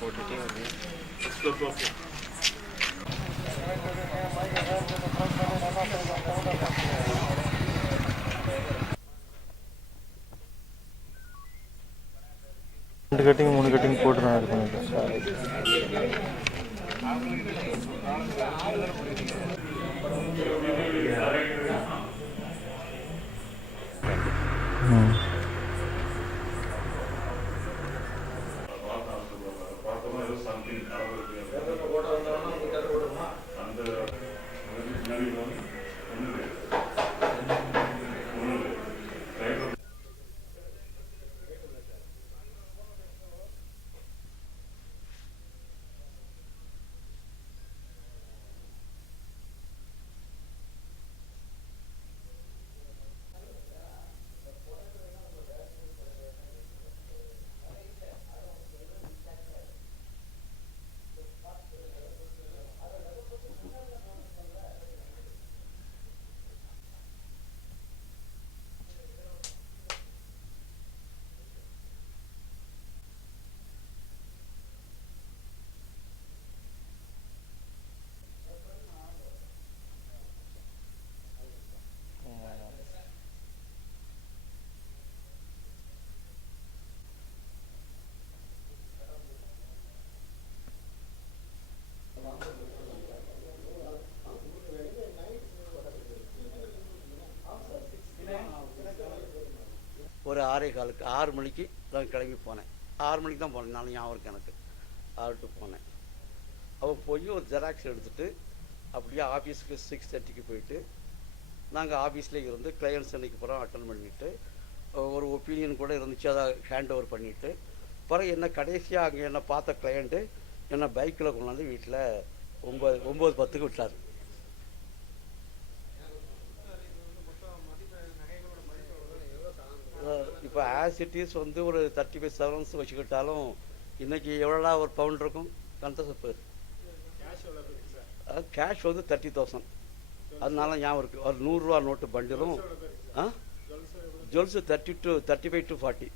போட்டுட்டே வந்து ரெண்டு கட்டிங் 3 கட்டிங் போட்டு நான் இது பண்ணிட்டேன். ஒரு 6:15 6 மணிக்கு நான் கிளம்பி போனேன். 6 மணிக்கு தான் போனேன். நானும் ஞாபகம் எனக்கு 6க்கு போனேன். அப்போ போய் ஒரு ஜெராக்ஸ் எடுத்துகிட்டு அப்படியே ஆஃபீஸுக்கு 6:30க்கு போயிட்டு நாங்கள் ஆஃபீஸ்லேயே இருந்து கிளையன்ட்ஸ் அன்றைக்கி பூரா அட்டன் பண்ணிவிட்டு ஒரு ஒப்பீனியன் கூட இருந்துச்சு, அதை ஹேண்ட் ஓவர் பண்ணிவிட்டு பிறகு என்ன கடைசியாக அங்கே என்ன பார்த்த கிளையண்ட்டு என்ன பைக்கில் கொண்டாந்து வீட்டில் 9:10க்கு விட்டார். இப்போ ஆஸ் இட் இஸ் வந்து ஒரு 35 சவரன்ஸ் வச்சுக்கிட்டாலும் இன்றைக்கி எவ்வளோடா ஒரு பவுண்ட் இருக்கும் கந்தசப்பு? கேஷ் வந்து 30,000. அதனால ஞாபகம் இருக்குது. ஒரு 100 ரூபா நோட்டு பண்டிலும் ஜுவல்ஸு 35 to 40.